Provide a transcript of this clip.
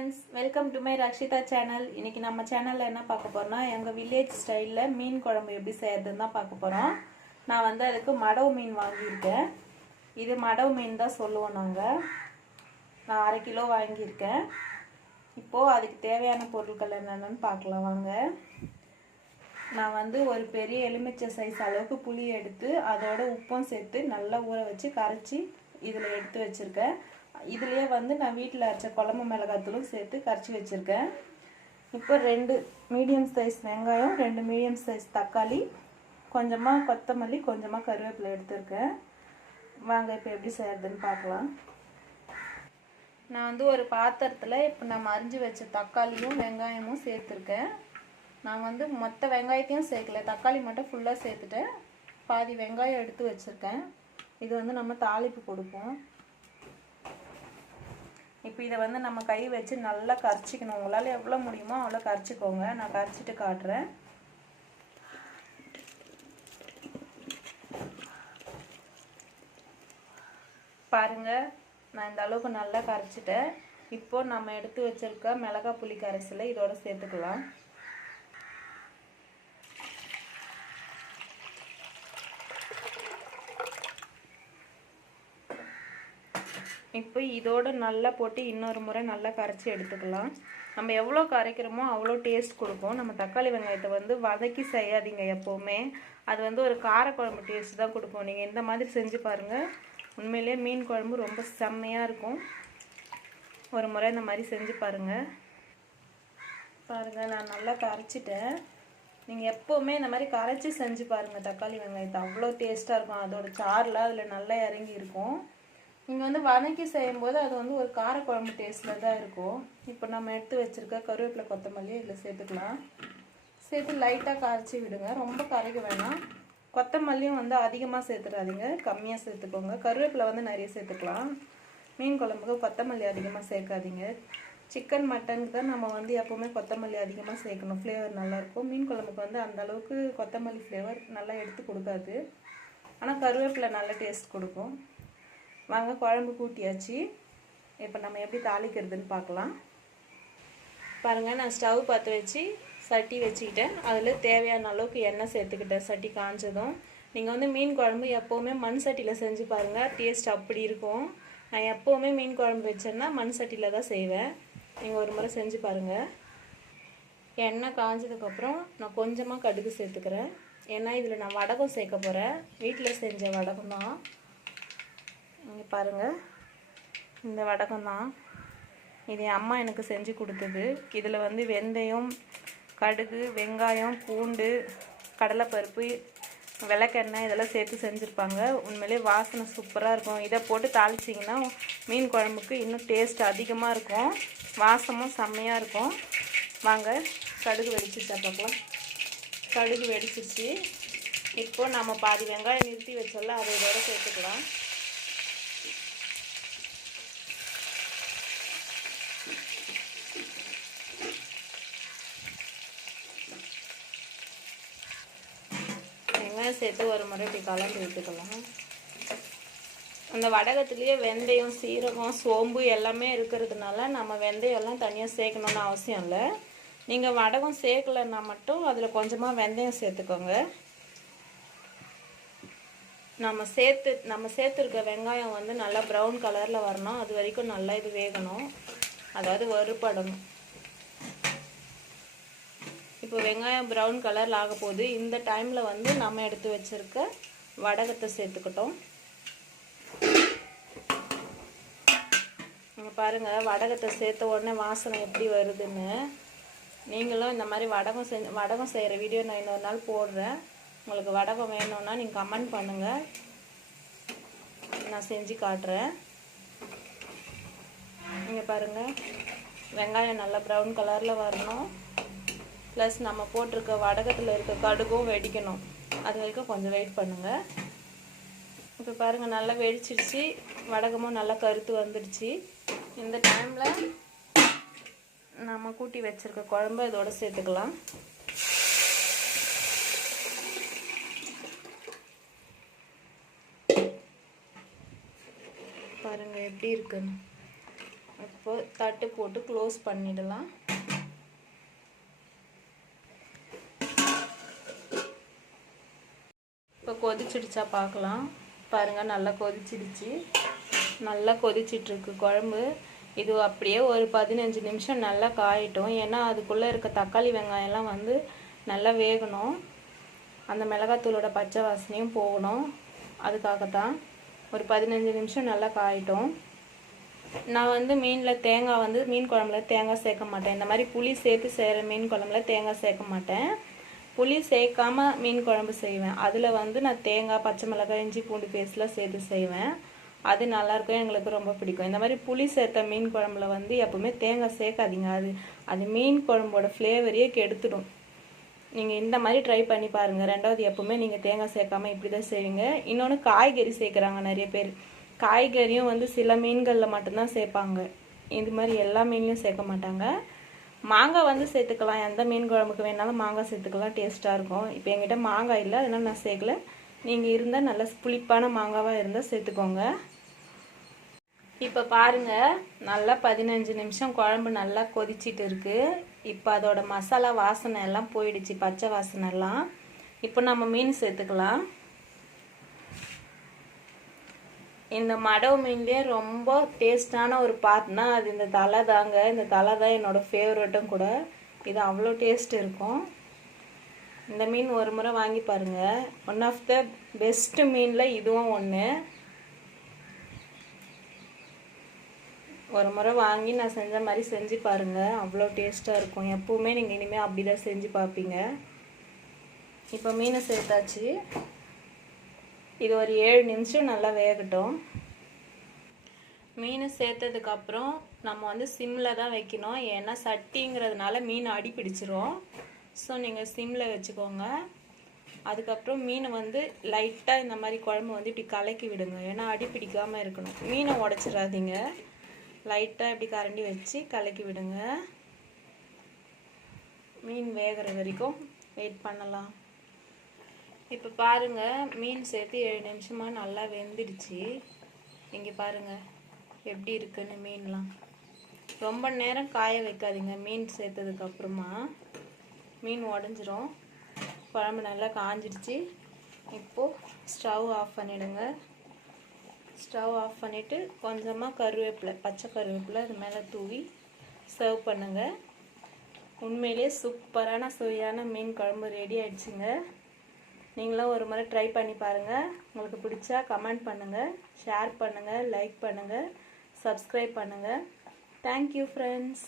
friends, welcome to my Rakshita channel. இன்னைக்கு நம்ம சேனல்ல என்ன பார்க்க போறோம்னா எங்க வில்லேஜ் ஸ்டைல்ல மீன் குழம்பு எப்படி செய்யறதுன்னு தான் பார்க்க போறோம். நான் வந்து அதுக்கு மடவு மீன் வாங்கி இருக்கேன். இது மடவு மீன் தான் சொல்லுவோம் நாங்க. நான் 1/2 கிலோ வாங்கி இருக்கேன். இப்போ அதுக்கு தேவையான பொருட்கள் என்னென்னன்னு பார்க்கலாம் வாங்க. நான் வந்து ஒரு பெரிய எலுமிச்சை சைஸ் அளவுக்கு புளி எடுத்து அதோட உப்பும் சேர்த்து நல்லா ஊற வச்சு கரைச்சி இதில் எடுத்து வச்சிருக்கேன். இதுலயே வந்து நான் வீட்டில் அரைச்ச குழம்பு மிளகாத்தூளும் சேர்த்து கரைச்சி வச்சிருக்கேன். இப்போ 2 மீடியம் சைஸ் வெங்காயம், 2 மீடியம் சைஸ் தக்காளி, கொஞ்சமாக கொத்தமல்லி, கொஞ்சமாக கருவேப்பிலை எடுத்துருக்கேன். வாங்க இப்போ எப்படி செய்யறதுன்னு பார்க்கலாம். நான் வந்து ஒரு பாத்திரத்தில் இப்போ நம்ம அரிஞ்சு வச்ச தக்காளியும் வெங்காயமும் சேர்த்துருக்கேன். நான் வந்து மொத்த வெங்காயத்தையும் சேர்க்கல, தக்காளி மட்டும் ஃபுல்லாக சேர்த்துட்டேன். பாதி வெங்காயம் எடுத்து வச்சுருக்கேன். இது வந்து நம்ம தாளிப்பு கொடுப்போம். இப்போ இதை வந்து நம்ம கை வச்சு நல்லா கரைச்சிக்கணும். உங்களால் எவ்வளோ முடியுமோ அவ்வளோ கரைச்சிக்கோங்க. நான் கரைச்சிட்டு காட்டுறேன். பாருங்க, நான் இந்த அளவுக்கு நல்லா கரைச்சிட்டேன். இப்போ நம்ம எடுத்து வச்சிருக்க மிளகாய் புளி கரைசலை இதோட சேர்த்துக்கலாம். இப்போ இதோட நல்லா போட்டு இன்னொரு முறை நல்லா கரைச்சி எடுத்துக்கலாம். நம்ம எவ்வளோ கரைக்கிறோமோ அவ்வளோ டேஸ்ட் கொடுக்கும். நம்ம தக்காளி வெங்காயத்தை வந்து வதக்கி செய்யாதீங்க எப்போவுமே. அது வந்து ஒரு காரக்குழம்பு டேஸ்ட் தான் கொடுக்கும். நீங்கள் இந்த மாதிரி செஞ்சு பாருங்கள். உண்மையிலே மீன் குழம்பு ரொம்ப செம்மையாக இருக்கும். ஒரு முறை இந்த மாதிரி செஞ்சு பாருங்கள். பாருங்கள், நான் நல்லா கரைச்சிட்டேன். நீங்கள் எப்போவுமே இந்த மாதிரி கரைச்சி செஞ்சு பாருங்கள். தக்காளி வெங்காயத்தை அவ்வளோ டேஸ்ட்டாக இருக்கும். அதோட சாறுலாம் அதில் நல்லா இறங்கி இருக்கும். நீங்கள் வந்து வதக்கி செய்யும்போது அது வந்து ஒரு காரக்குழம்பு டேஸ்ட்டில் தான் இருக்கும். இப்போ நம்ம எடுத்து வச்சுருக்க கருவேப்பிலை கொத்தமல்லி இதில் சேர்த்துக்கலாம். சேர்த்து லைட்டாக கரைச்சி விடுங்க. ரொம்ப கரைக்க வேணாம். கொத்தமல்லியும் வந்து அதிகமாக சேர்த்துடாதீங்க, கம்மியாக சேர்த்துக்கோங்க. கருவேப்பிலை வந்து நிறைய சேர்த்துக்கலாம். மீன் குழம்புக்கு கொத்தமல்லி அதிகமாக சேர்க்காதீங்க. சிக்கன் மட்டனுக்கு தான் நம்ம வந்து எப்போவுமே கொத்தமல்லி அதிகமாக சேர்க்கணும். ஃப்ளேவர் நல்லாயிருக்கும். மீன் குழம்புக்கு வந்து அந்தளவுக்கு கொத்தமல்லி ஃப்ளேவர் நல்லா எடுத்து கொடுக்காது. ஆனால் கருவேப்பிலை நல்ல டேஸ்ட் கொடுக்கும். வாங்க, குழம்பு கூட்டியாச்சு. இப்போ நம்ம எப்படி தாளிக்கிறதுன்னு பார்க்கலாம். பாருங்கள், நான் ஸ்டவ் பற்ற வச்சு சட்டி வச்சுக்கிட்டேன். அதில் தேவையான அளவுக்கு எண்ணெய் சேர்த்துக்கிட்டேன். சட்டி காஞ்சதும் நீங்கள் வந்து மீன் குழம்பு எப்போவுமே மண் சட்டியில் செஞ்சு பாருங்கள். டேஸ்ட் அப்படி இருக்கும். நான் எப்போவுமே மீன் குழம்பு வச்சேன்னா மண் சட்டியில் தான் செய்வேன். நீங்கள் ஒரு முறை செஞ்சு பாருங்கள். எண்ணெய் காஞ்சதுக்கப்புறம் நான் கொஞ்சமாக கடுகு சேர்த்துக்கிறேன். ஏன்னா இதில் நான் வடகம் சேர்க்க போகிறேன். வீட்டில் செஞ்ச வடகம் தான். இங்கே பாருங்கள், இந்த வடகம் தான். இது என் அம்மா எனக்கு செஞ்சு கொடுத்தது. இதில் வந்து வெந்தயம், கடுகு, வெங்காயம், பூண்டு, கடலைப்பருப்பு, விளக்கெண்ணெய் இதெல்லாம் சேர்த்து செஞ்சுருப்பாங்க. உண்மையிலே வாசனை சூப்பராக இருக்கும். இதை போட்டு தாளிச்சிங்கன்னா மீன் குழம்புக்கு இன்னும் டேஸ்ட் அதிகமாக இருக்கும். வாசமும் செம்மையாக இருக்கும். வாங்க, கடுகு வெடிச்சிச்சா பார்க்கலாம். கடுகு வெடிச்சிச்சு. இப்போது நம்ம பாதி வெங்காயம் நிறுத்தி வச்சோம்ல, அதை இதோட சேர்த்துக்கலாம். வெங்காயம் சேர்த்து ஒரு முறை இப்படி கலந்து விட்டுக்கலாம். அந்த வடகத்துலேயே வெந்தயம், சீரகம், சோம்பு எல்லாமே இருக்கிறதுனால நம்ம வெந்தயம் எல்லாம் தனியாக சேர்க்கணுன்னு அவசியம் இல்லை. நீங்கள் வடகம் சேர்க்கலைன்னா மட்டும் அதில் கொஞ்சமாக வெந்தயம் சேர்த்துக்கோங்க. நம்ம சேர்த்துருக்க வெங்காயம் வந்து நல்லா ப்ரௌன் கலரில் வரணும். அது வரைக்கும் நல்லா இது வேகணும், அதாவது வறுபடணும். இப்போ வெங்காயம் ப்ரௌன் கலரில் ஆக போகுது. இந்த டைமில் வந்து நம்ம எடுத்து வச்சுருக்க வடகத்தை சேர்த்துக்கிட்டோம். நீங்கள் பாருங்கள், வடகத்தை சேர்த்த உடனே வாசனை எப்படி வருதுன்னு. நீங்களும் இந்த மாதிரி வடகம் செய்கிற வீடியோ நான் இன்னொரு நாள் போடுறேன். உங்களுக்கு வடகம் வேணும்னா நீங்கள் கமெண்ட் பண்ணுங்கள், நான் செஞ்சு காட்டுறேன். இங்கே பாருங்கள், வெங்காயம் நல்லா ப்ரௌன் கலரில் வரணும். ப்ளஸ் நம்ம போட்டிருக்க வடகத்தில் இருக்க கடுகும் வெடிக்கணும். அது வரைக்கும் கொஞ்சம் வெயிட் பண்ணுங்கள். இப்போ பாருங்கள், நல்லா வெடிச்சிடுச்சு. வடகமும் நல்லா கருத்து வந்துடுச்சு. இந்த டைமில் நம்ம கூட்டி வச்சுருக்க குழம்பு இதோட சேர்த்துக்கலாம். பாருங்கள் எப்படி இருக்குன்னு. இப்போ இப்போது தட்டு போட்டு க்ளோஸ் பண்ணிடலாம். இப்போ கொதிச்சிடுச்சா பார்க்கலாம். பாருங்கள், நல்லா கொதிச்சிடுச்சு. நல்லா கொதிச்சிட்ருக்கு குழம்பு. இது அப்படியே ஒரு 15 நிமிஷம் நல்லா காயட்டும். ஏன்னா அதுக்குள்ளே இருக்க தக்காளி வெங்காயம்லாம் வந்து நல்லா வேகணும். அந்த மிளகாத்தூளோட பச்சை வாசனையும் போகணும். அதுக்காகத்தான் ஒரு 15 நிமிஷம் நல்லா காயட்டும். நான் வந்து மீனில் தேங்காய் வந்து மீன் குழம்புல தேங்காய் சேர்க்க மாட்டேன். இந்த மாதிரி புளி சேர்த்து செய்கிற மீன் குழம்புல தேங்காய் சேர்க்க மாட்டேன். புளி சேர்க்காம மீன் குழம்பு செய்வேன். அதில் வந்து நான் தேங்காய், பச்சை மிளகாய், இஞ்சி பூண்டு பேஸ்ட்லாம் சேர்த்து செய்வேன். அது நல்லாயிருக்கும், எங்களுக்கு ரொம்ப பிடிக்கும். இந்த மாதிரி புளி சேர்த்த மீன் குழம்புல வந்து எப்பவுமே தேங்காய் சேர்க்காதீங்க. அது மீன் குழம்போட ஃப்ளேவரையே கெடுத்துடும். நீங்கள் இந்த மாதிரி ட்ரை பண்ணி பாருங்கள். ரெண்டாவது, எப்பவுமே நீங்கள் தேங்காய் சேர்க்காம இப்படி தான் செய்வீங்க. இன்னொன்று, காய்கறி சேர்க்குறாங்க நிறைய பேர். காய்கறியும் வந்து சில மீன்களில் மட்டும்தான் சேர்ப்பாங்க. இது மாதிரி எல்லா மீன்லையும் சேர்க்க மாட்டாங்க. மாங்காய் வந்து சேர்த்துக்கலாம். எந்த மீன் குழம்புக்கு வேணாலும் மாங்காய் சேர்த்துக்கலாம், டேஸ்ட்டாக இருக்கும். இப்போ என்கிட்ட மாங்காய் இல்லை, அதனால் நான் சேர்க்கல. நீங்கள் இருந்தால் நல்ல புளிப்பான மாங்காவாக இருந்தால் சேர்த்துக்கோங்க. இப்போ பாருங்கள், நல்லா 15 நிமிஷம் குழம்பு நல்லா கொதிச்சிட்டு இருக்குது. இப்போ அதோட மசாலா வாசனை எல்லாம் போயிடுச்சு, பச்சை வாசனை எல்லாம். இப்போ நம்ம மீன் சேர்த்துக்கலாம். இந்த மடவு மீன்லேயே ரொம்ப டேஸ்டான ஒரு பார்ட்னா அது இந்த தலை தாங்க. இந்த தலை தான் என்னோடய ஃபேவரட்டும் கூட. இது அவ்வளோ டேஸ்ட் இருக்கும். இந்த மீன் ஒரு முறை வாங்கி பாருங்கள். ஒன் ஆஃப் த பெஸ்ட்டு மீனில் இதுவும் ஒன்று. ஒரு முறை வாங்கி நான் செஞ்ச மாதிரி செஞ்சு பாருங்கள், அவ்வளோ டேஸ்ட்டாக இருக்கும். எப்பவுமே நீங்கள் இனிமேல் அப்படி தான் செஞ்சு பார்ப்பீங்க. இப்போ மீனை சேர்த்தாச்சு. இது ஒரு 7 நிமிஷம் நல்லா வேகட்டும். மீன் சேர்த்ததுக்கப்புறம் நம்ம வந்து சிம்மில் தான் வைக்கணும். ஏன்னா சட்டிங்கிறதுனால மீன் அடி பிடிச்சிரும். ஸோ நீங்கள் சிம்மில் வச்சுக்கோங்க. அதுக்கப்புறம் மீனை வந்து லைட்டாக இந்த மாதிரி குழம்பு வந்து இப்படி கலக்கி விடுங்க. ஏன்னா அடி பிடிக்காமல் இருக்கணும். மீனை உடச்சிடாதீங்க. லைட்டாக இப்படி கரண்டி வச்சு கலக்கி விடுங்க. மீன் வேகிற வரைக்கும் வெயிட் பண்ணலாம். இப்போ பாருங்கள், மீன் சேர்த்து 7 நிமிஷமாக நல்லா வெந்துடுச்சு. இங்கே பாருங்கள் எப்படி இருக்குன்னு மீன்லாம். ரொம்ப நேரம் காய வைக்காதீங்க. மீன் சேர்த்ததுக்கப்புறமா மீன் உடஞ்சிரும். குழம்பு நல்லா காஞ்சிடுச்சு. இப்போது ஸ்டவ் ஆஃப் பண்ணிவிடுங்க. ஸ்டவ் ஆஃப் பண்ணிவிட்டு கொஞ்சமாக கருவேப்பிலை, பச்சை கருவேப்பிலை அது மேலே தூவி சர்வ் பண்ணுங்கள். உண்மையிலே சூப்பரான சுவையான மீன் குழம்பு ரெடி ஆயிடுச்சுங்க. நீங்களும் ஒரு முறை ட்ரை பண்ணி பாருங்கள். உங்களுக்கு பிடிச்சா கமெண்ட் பண்ணுங்கள், ஷேர் பண்ணுங்கள், லைக் பண்ணுங்கள், சப்ஸ்கிரைப் பண்ணுங்கள். Thank you friends.